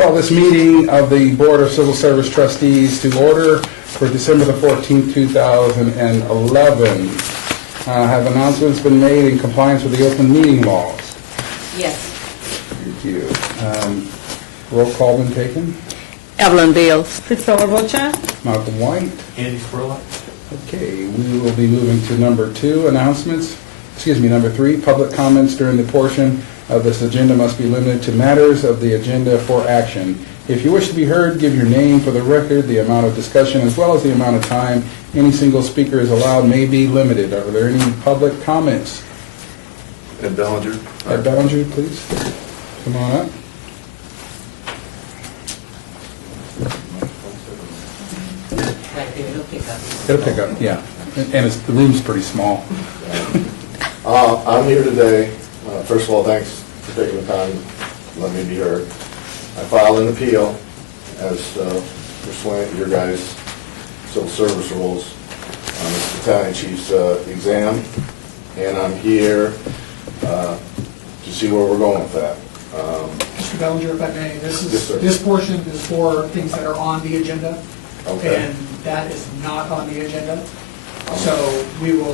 Call this meeting of the Board of Civil Service Trustees to order for December the 14th, 2011. Have announcements been made in compliance with the open meeting laws? Yes. Thank you. Roll call been taken. Evelyn Beals. Priscilla Rocha. Malcolm White. Andy Spurlock. Okay, we will be moving to number 2, announcements. Number 3, public comments during the portion of this agenda must be limited to matters of the agenda for action. If you wish to be heard, give your name for the record. The amount of discussion as well as the amount of time any single speaker is allowed may be limited. Are there any public comments? Ed Bellinger. Ed Bellinger, please. Come on up. It'll pick up, yeah. And the room's pretty small. I'm here today. First of all, thanks for taking the time to let me be heard. I filed an appeal as pursuant to your guys' civil service rules on this battalion chief's exam, and I'm here to see where we're going with that. Mr. Bellinger, if I may, Yes, sir. this portion is for things that are on the agenda, Okay. and that is not on the agenda. So we will,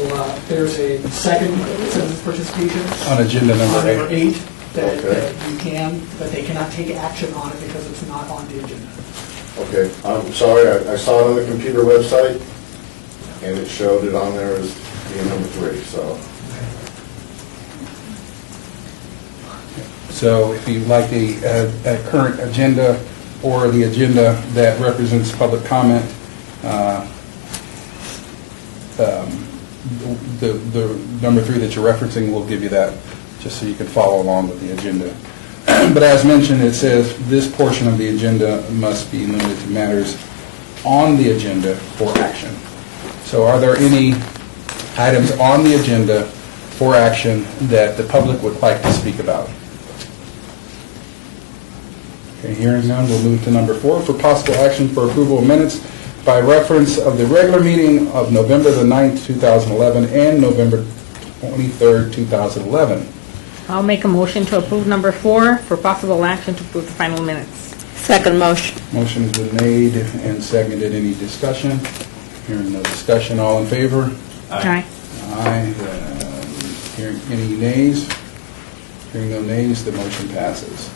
there's a second citizen's participation On agenda on number number 8. 8 that Okay. you can, but they cannot take action on it because it's not on the agenda. Okay, I'm sorry, I saw it on the computer website, and it showed it on there as being number 3, so. So if you'd like a current agenda or the agenda that represents public comment, the number 3 that you're referencing will give you that, just so you can follow along with the agenda. But as mentioned, it says this portion of the agenda must be limited to matters on the agenda for action. So are there any items on the agenda for action that the public would like to speak about? Okay, hearing none, we'll move to number 4 for possible action for approval of minutes by reference of the regular meeting of November the 9th, 2011 and November 23rd, 2011. I'll make a motion to approve number 4 for possible action to approve the final minutes. Second motion. Motion has been made and seconded. Any discussion? Hearing no discussion, all in favor? Aye. Aye. Hearing any nays? Hearing no nays, the motion passes.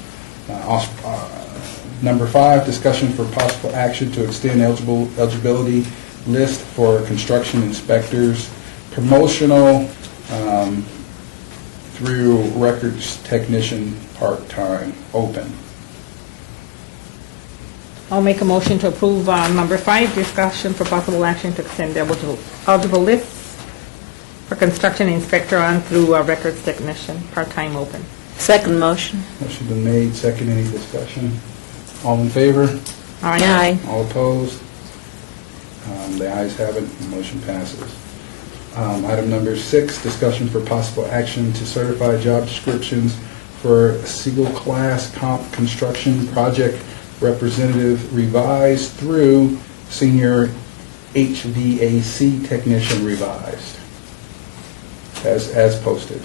Number 5, discussion for possible action to extend eligibility list for construction inspectors, promotional through records technician part-time open. I'll make a motion to approve number 5, discussion for possible action to extend the eligible lists for construction inspector on through records technician, part-time open. Second motion. Motion been made, second, any discussion? All in favor? Aye. All opposed? The ayes have it, the motion passes. Item number 6, discussion for possible action to certify job descriptions for Siegel Class Comp Construction Project Representative revised through Senior HVAC Technician revised, as posted.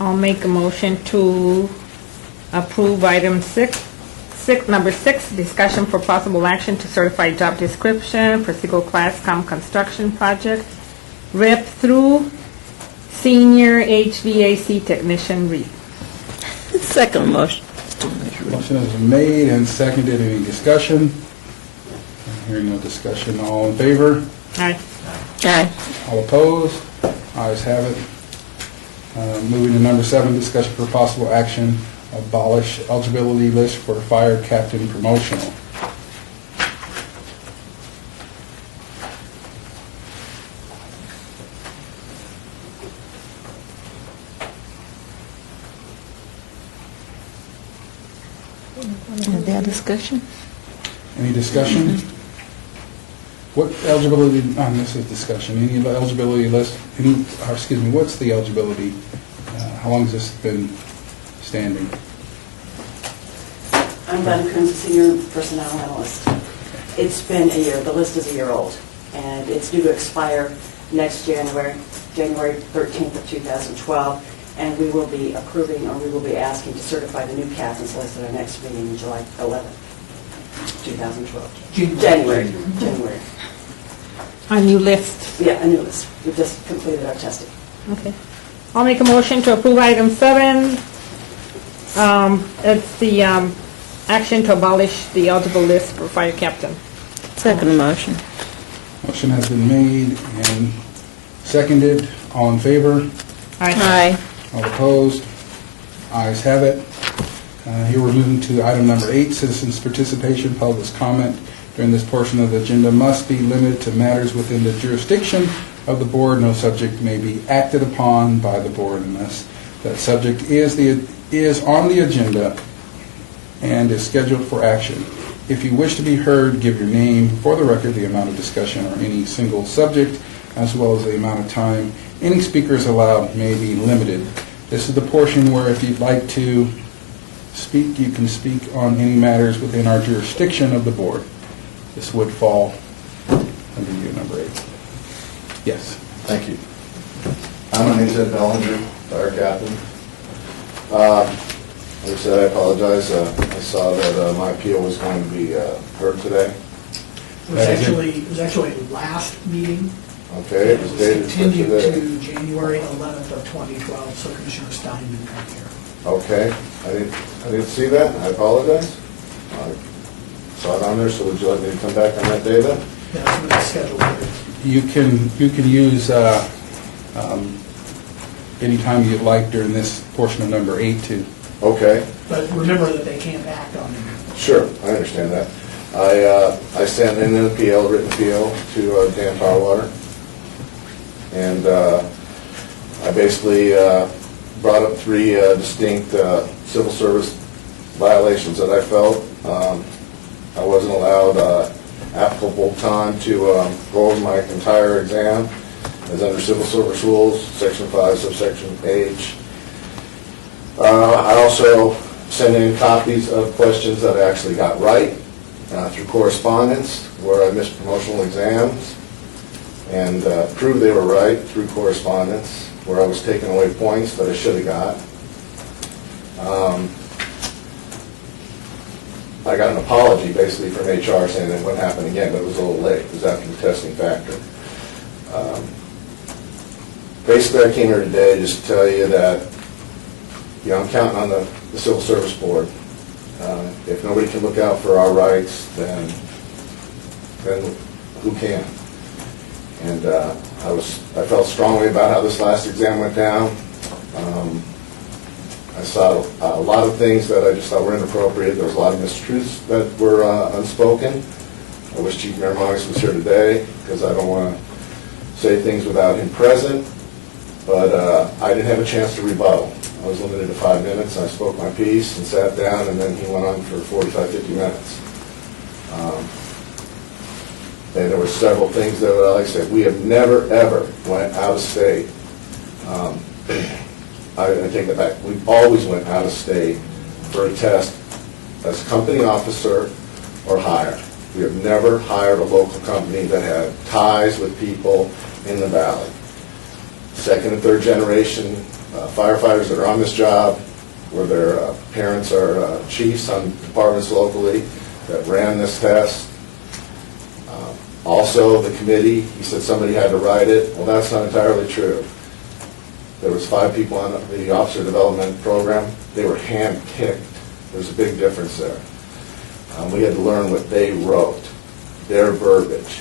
I'll make a motion to approve item number 6, discussion for possible action to certify job description for Siegel Class Com Construction Project, rep through Senior HVAC Technician Second motion. Motion has been made and seconded. Any discussion? Hearing no discussion, all in favor? Aye. Aye. All opposed? Ayes have it. Moving to number 7, discussion for possible action, abolish eligibility list for fire captain promotional. Is there a discussion? Any discussion? What eligibility, this is discussion, any eligibility list, what's the eligibility? How long has this been standing? I'm Glenn Coons, a senior personnel analyst. It's been a year. The list is a year old, and it's due to expire next January 13th of 2012. and we will be approving, or we will be asking to certify the new captain's list at our next meeting in July 11th, 2012. January. A new list. Yeah, a new list. We just completed our testing. Okay. I'll make a motion to approve item 7. It's the action to abolish the eligible list for fire captain. Second motion. Motion has been made and seconded. All in favor? Aye. All opposed? Ayes have it. Here we're moving to item number 8, citizens' participation. Public comment during this portion of the agenda must be limited to matters within the jurisdiction of the board. No subject may be acted upon by the board unless that subject is on the agenda and is scheduled for action. If you wish to be heard, give your name, for the record, the amount of discussion or any single subject, as well as the amount of time any speakers allowed may be limited. This is the portion where if you'd like to speak, you can speak on any matters within our jurisdiction of the board. This would fall under you, number 8. Yes. Thank you. My name's Ed Bellinger, fire captain. Like I said, I apologize. I saw that my appeal was going to be heard today. It was actually last meeting. Okay, it was dated for continued today. to January 11th of 2012, so Commissioner Stein didn't come here. Okay, I didn't see that. I apologize. I saw it on there, so would you like me to come back on that day then? That's when it's scheduled. You can use any time you'd like during this portion of number 8 to. Okay, But remember that they can't act on it. sure, I understand that. I sent in an appeal, written appeal to Dan Powerwater. And I basically brought up 3 distinct civil service violations that I felt. I wasn't allowed applicable time to go over my entire exam, as under civil service rules, section 5, subsection H. I also sent in copies of questions that I actually got right through correspondence, where I missed promotional exams, and proved they were right through correspondence, where I was taking away points that I should have got. I got an apology basically from HR saying that it wouldn't happen again, but it was a little late. It was after the testing factor. Basically, I came here today just to tell you that, I'm counting on the Civil Service Board. If nobody can look out for our rights, then who can? And I felt strongly about how this last exam went down. I saw a lot of things that I just thought were inappropriate. There was a lot of mistruths that were unspoken. I wish Chief Mermonis was here today, because I don't want to say things without him present. But I didn't have a chance to rebuttal. I was limited to 5 minutes. I spoke my piece and sat down, and then he went on for 45, 50 minutes. And there were several things that, like I said, we have never, ever went out of state. I take that back. We always went out of state for a test as company officer or higher. We have never hired a local company that had ties with people in the valley. Second and third generation firefighters that are on this job, where their parents are chiefs on departments locally that ran this test. Also, the committee, he said somebody had to write it. Well, that's not entirely true. There was 5 people on the officer development program. They were hand-picked. There's a big difference there. We had to learn what they wrote, their verbiage.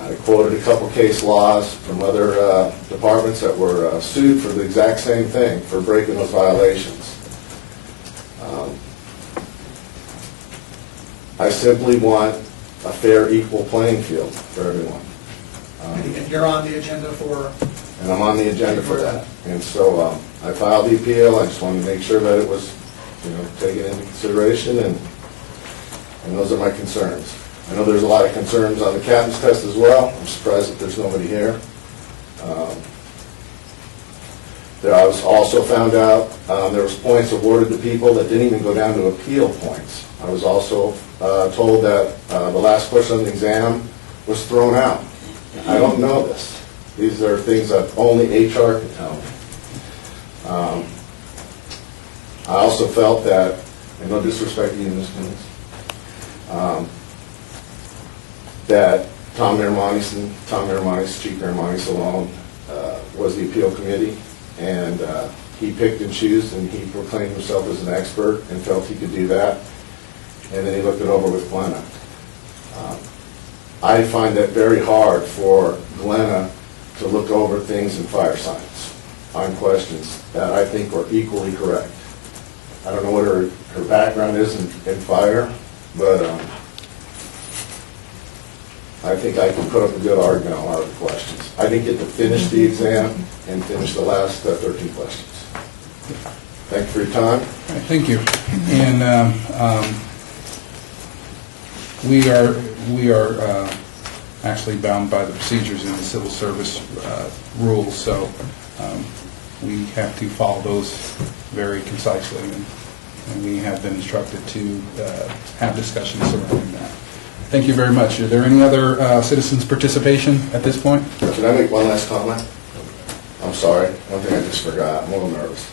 I quoted a couple case laws from other departments that were sued for the exact same thing, for breaking those violations. I simply want a fair, equal playing field for everyone. And you're on the agenda for... And I'm on the agenda for that. And so I filed the appeal. I just wanted to make sure that it was, taken into consideration, and those are my concerns. I know there's a lot of concerns on the captain's test as well. I'm surprised that there's nobody here. I was also found out there was points awarded to people that didn't even go down to appeal points. I was also told that the last question on the exam was thrown out. I don't know this. These are things that only HR can tell me. I also felt that, and no disrespect to you, Ms. Cummings, that Tom Miramontes, Chief Miramontes alone, was the appeal committee, and he picked and chose, and he proclaimed himself as an expert and felt he could do that, and then he looked it over with Glenna. I find that very hard for Glenna to look over things in fire science on questions that I think are equally correct. I don't know what her background is in fire, but I think I can put up a good argument on a lot of the questions. I didn't get to finish the exam and finish the last 13 questions. Thank you for your time. All right, thank you. And we are actually bound by the procedures in the civil service rules, so we have to follow those very concisely, and we have been instructed to have discussions surrounding that. Thank you very much. Are there any other citizens' participation at this point? Can I make one last comment? I'm sorry. One thing I just forgot. I'm a little nervous.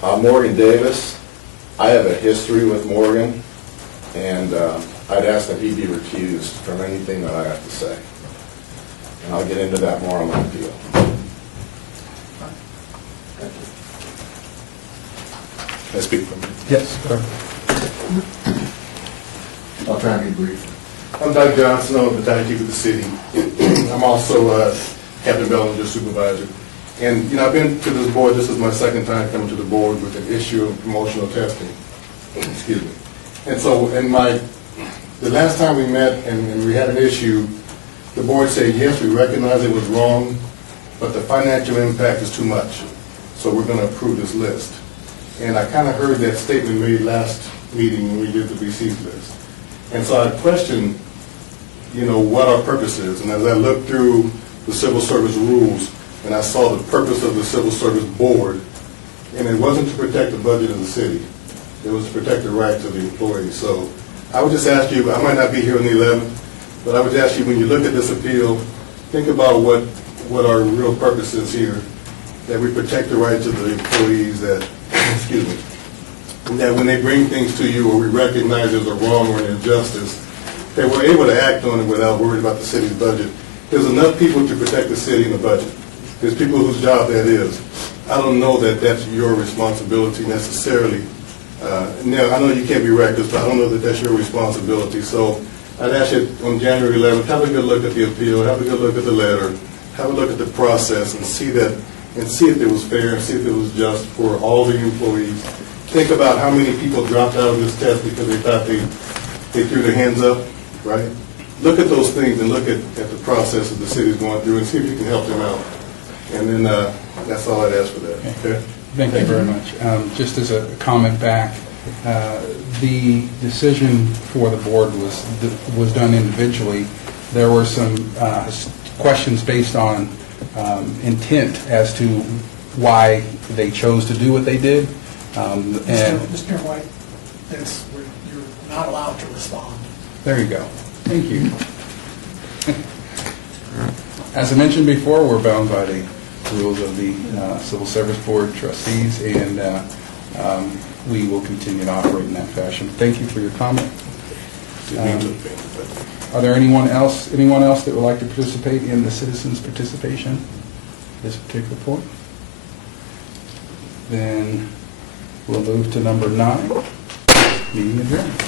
Morgan Davis, I have a history with Morgan, and I'd ask that he be recused from anything that I have to say. And I'll get into that more on my appeal. Thank you. Can I speak for a minute? Yes. Go ahead. I'll try and be brief. I'm Doug Johnson, I'm the battalion chief of the city. I'm also Captain Bellinger's supervisor. And, you know, I've been to this board, this is my second time coming to the board with an issue of promotional testing. Excuse me. And so, the last time we met and we had an issue, the board said, yes, we recognize it was wrong, but the financial impact is too much. So we're going to approve this list. And I kind of heard that statement made last meeting when we did the receipts list. And so I questioned, you know, what our purpose is. And as I looked through the civil service rules, and I saw the purpose of the civil service board, and it wasn't to protect the budget of the city. It was to protect the rights of the employees. So I would just ask you, I might not be here on the 11th, but I would ask you, when you look at this appeal, think about what our real purpose is here, that we protect the rights of the employees, that, excuse me, that when they bring things to you or we recognize there's a wrong or an injustice, that we're able to act on it without worrying about the city's budget. There's enough people to protect the city and the budget. There's people whose job that is. I don't know that that's your responsibility necessarily. Now, I know you can't be reckless, but I don't know that that's your responsibility. So I'd ask you on January 11th, have a good look at the appeal, have a good look at the letter, have a look at the process and see if it was fair and see if it was just for all the employees. Think about how many people dropped out of this test because they thought they threw their hands up, right? Look at those things and look at the process that the city's going through and see if you can help them out. And then that's all I'd ask for that. Okay? Thank you very much. Just as a comment back, the decision for the board was done individually. There were some questions based on intent as to why they chose to do what they did. Mr. White, you're not allowed to respond. There you go. Thank you. As I mentioned before, we're bound by the rules of the Civil Service Board trustees, and we will continue to operate in that fashion. Thank you for your comment. Are there anyone else that would like to participate in the citizens' participation at this particular point? Then we'll move to number 9, meeting adjourned.